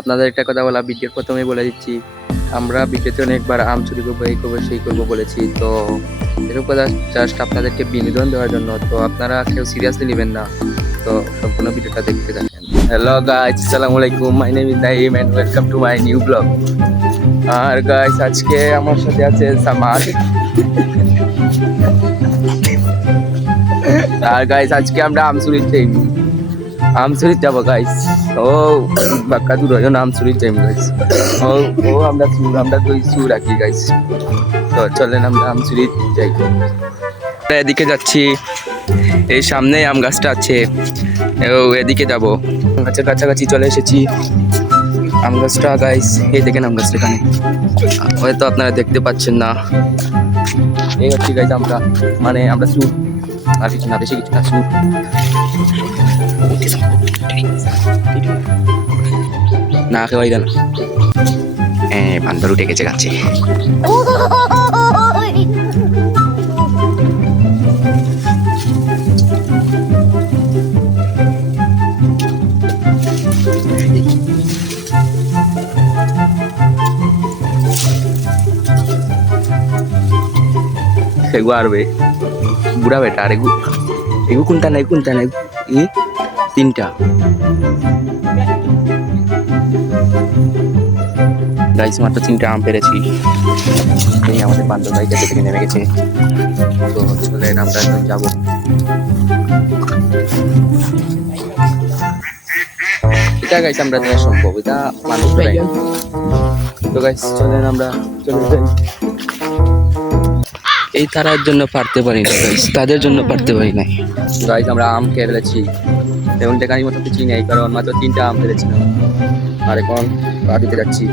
আপনাদের একটা কথা বলা ভিডিওর প্রথমেই বলে দিচ্ছি, আমরা ভিডিওতে অনেকবার আম চুরি করবো, এই করবো সেই করবো বলেছি। তো এরকম কথা জাস্ট আপনাদেরকে বিনোদন দেওয়ার জন্য। তো আপনারা কেউ সিরিয়াসলি নেবেন না। তো সম্পূর্ণ ভিডিওটা দেখতে থাকেন। হ্যালো গাইস, আসসালামু আলাইকুম, my name is Naim and welcome to my new blog. আর গাইস আজকে আমার সাথে আছে সামাদ। আর গাইস আজকে আমরা আমচুরি যাবো গাইস। ও বাক্কা দূর হয় না, আমচুরি টাইম গাইস। ও আমরা দুই সুর রাখি গাইস। তো চলেন আমরা আমচুরি যাই। এদিকে যাচ্ছি, এই সামনে আম গাছটা আছে, এদিকে যাবো। গাছের কাছাকাছি চলে এসেছি। আম গাছটা গাইস, এই দেখেন আম গাছটা এখানে, হয়তো আপনারা দেখতে পাচ্ছেন না। এই হচ্ছে গাইস আমরা সুর, আর কিছু না, বেশি কিছু না, সুর। না খেয়ে গেল, বান্দর উঠে গেছে গাছে। এগু আরবে বুড়া বেটা, আর এগু কোনটা নাই তিনটা গাইস, মাত্র 3টা আম পেরেছি। এই আমাদের বান্ধব গাড়ি কাছে থেকে নেমে গেছে। তো চলেন আমরা এখন যাবো। এটা গাইস আমরা দেওয়া সম্ভব, এটা মানুষ দেয়। তো গাইস চলেন আমরা চলে যাই। এই তারার জন্য পারতে পারি না গাইস, তাদের জন্য পারতে পারি না গাইস। আমরা আম খেয়ে ফেলেছি, এবং দেখার মতো কিছুই নেই, কারণ মাত্র 3টা আম ফেলেছিলাম। আর এখন পা দিতে যাচ্ছি।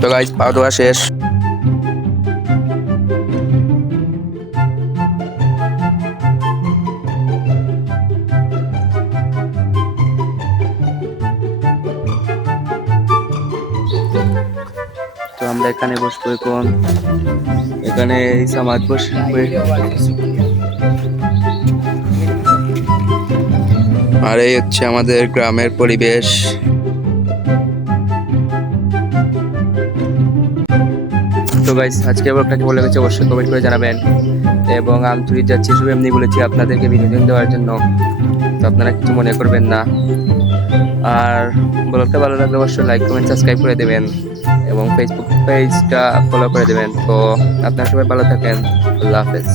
তো গাইস পা দেওয়া শেষ। তো আমরা এখানে বসবো এখন, এখানে সামাদ বসবে। আর এই হচ্ছে আমাদের গ্রামের পরিবেশ। তো গাইস আজকে ব্লগটা কেমন লেগেছে অবশ্যই কমেন্ট করে জানাবেন। এবং আমচুরি যাচ্ছি শুধু এমনি বলেছি আপনাদেরকে বিনোদন দেওয়ার জন্য, তো আপনারা কিছু মনে করবেন না। আর ব্লগটা ভালো লাগলে অবশ্যই লাইক কমেন্ট সাবস্ক্রাইব করে দেবেন, এবং ফেসবুক পেজটা ফলো করে দেবেন। তো আপনারা সবাই ভালো থাকেন, আল্লাহ হাফেজ।